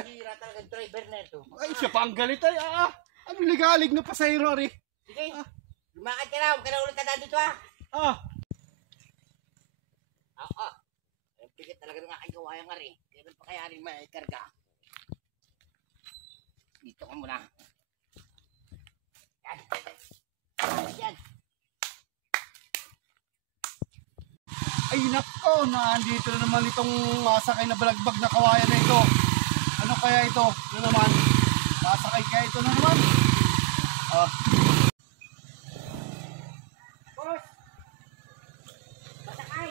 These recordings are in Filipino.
Pambihira talagang driver na ito. Ay, siya pa ang galit ay. Anong ligalig na pasahero rin? Sige, lumakad ka na. Huwag ka na ulit tandaan dito Oo. Ang bigat talaga ng aking gawayan nga rin. Kailan pa kaya rin may karga? Dito ka muna. Yan. Yan. Ay, nako, nandito na naman itong masakay na balagbag na kawayan na ito. Ano kaya ito? Ano naman? Masakay kaya ito na naman? Boss! Masakay!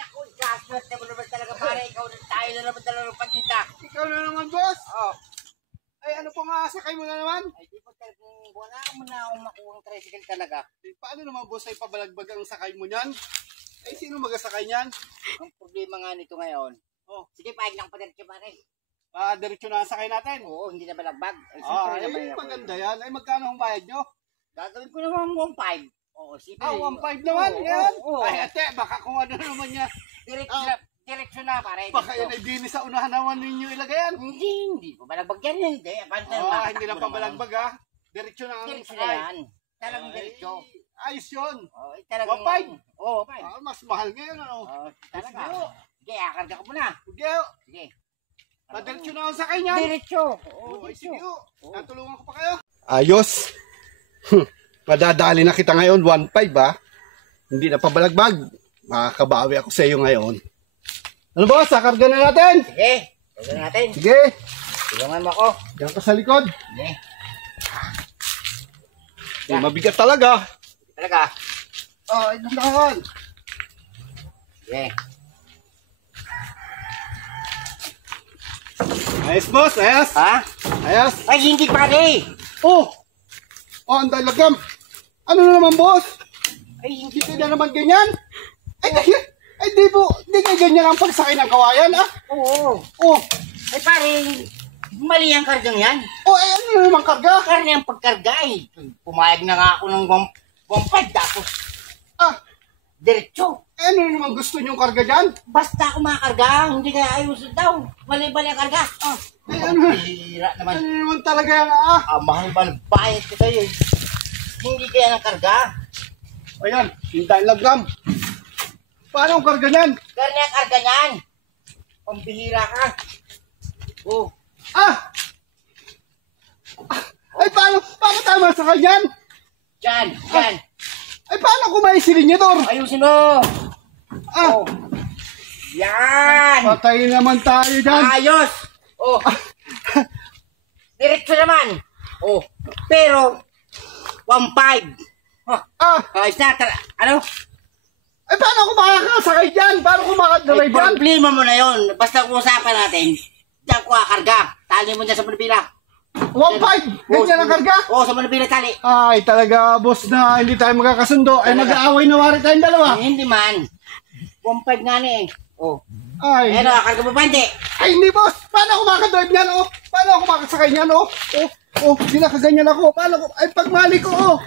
Naku, gaswerte mo naman talaga pare. Ikaw na tayo na naman talaga ng pagkita. Ikaw na naman, boss? Oo. Ay, ano po nga, sakay mo na naman? Ay, di ba talagang wala mo na akong makuhang tricycle talaga. Eh, paano naman, boss, ay pabalagbag ang sakay mo niyan? Ay, sino magasakay niyan? Ang problema nga nito ngayon. Sige, paig lang padiretso pare. Diretso na ang sakay natin? Oo, hindi na balagbag. Ay, Ay, maganda yan. Ay, magkano ang bayad nyo? Gagawin ko naman 1.5. Oo, sige. 1.5 naman, yan. Oo. Ay, ate, baka kung ano naman yan. Diretso na pare. Baka yan ay dinis sa unahan naman ninyo ilagay yan. Hindi pa balagbag yan. Hindi. Hindi na pabalagbag ha. Diretso na ang Diretso na sakay. yan. Talagang diretso. Ayos yun. Oo, talagang 1.5? Oo, 1.5. Mas mahal ngayon ano. Oo, talaga. Sige, akarga ko muna. Sige. Sige. Diretso na ang sakay niyan. Diretso. Oo, Oo, sige. diretso. Natulungan ko pa kayo. Ayos. Madadali na kita ngayon, 1.5 ha. Hindi na pabalagbag. Makakabawi ako sa iyo ngayon. Ano boss, sakarga na natin. Sige, tulungan natin. Sige. Tulungan mo ako. Diyan ka sa likod. Sige. Mabigat talaga. Talaga. Ito naman. Sige. Ayos boss, ayos. Ha? Ayos. Ay, hindi pare. Ang dalagam. Ano na naman boss? Ay, hindi. Hindi na naman ganyan. Ay, di kayo ganyan ang pagsakay ng kawayan, Oo. Ay, pare, mali ang kargang yan. Ay, ano na naman karga? Karne ang pagkarga eh. Pumayag na nga ako ng 1.5 tapos diretso. Ano na naman gusto niyong karga dyan? Basta ako makakarga, hindi kaya ayos daw. Mali-mali ang karga. Ay, ano Hira naman. naman talaga yan, Mahal ba ng bayad ko sa'yo eh. Hindi kaya ng karga. Ayan, hintay lagam. Paano ang karga niyan? Karne ang karga niyan. Pambihira ka. Ay, paano tayo masakay yan? Diyan. Ay, paano kung may silinyator? Ayusin mo. Yan. Patay naman tayo dyan. Ayos. Diretso naman. Pero 1.5. Ayos na. Ano? Ay, paano kung makakasakay dyan? Paano kung makadrive dyan? Problema mo na yun. Basta usapan natin. Diyan ko kakarga. Tali mo dyan sa manubila. 1.5? Ganyan ang karga? Sa manubila tali. Ay, talaga, boss, na hindi tayo magkakasundo. Ay, mag-aaway na wari tayong dalawa. Hindi man. 1.5 nga na eh. Ay, Kakarga mo ba hindi? ay, hindi, boss. Paano ako makadrive niyan, Paano ako makasakay niyan, ginakaganyan ako. Paano ko? Ay, pagmali ko,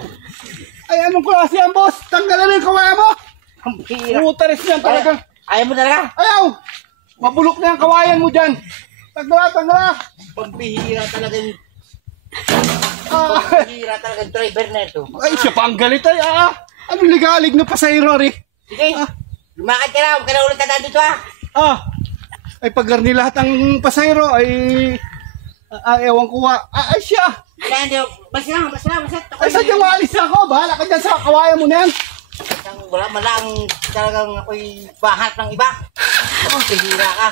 Ay, anong klase yan, boss? Tanggalan na yung kawaya mo. Ang hira. Utares yan talaga. Ayaw mo talaga? Ayaw! Mabulok na yung kawayan mo dyan. Tangala. Pambihira talaga yung... Ah. Pambihira talaga yung driver na ito. Ay, siya pa ang galit ay. Anong ligalig na pasahero rin? Sige, lumakad ka na. Huwag ka na ulit tandaan dito Ay, paggarni lahat ng pasahero ay... ewan ko ay, siya. Basta. Ay, sadyang maalis na ako. Bahala ka dyan sa kawayan mo na yan. Wala malang talagang ako'y bahat ng iba. Pambihira ka.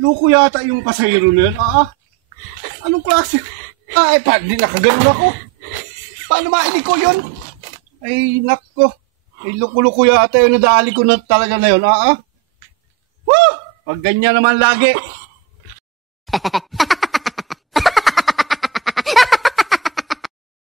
Loko yata yung pasahero na yan. Anong klase? Ay, di nakaganon ako. Paano mainig ko yun? Ay, nako. Ay, loko-loko yata yung nadali ko na talaga na yun. Woo! Pag ganyan naman lagi.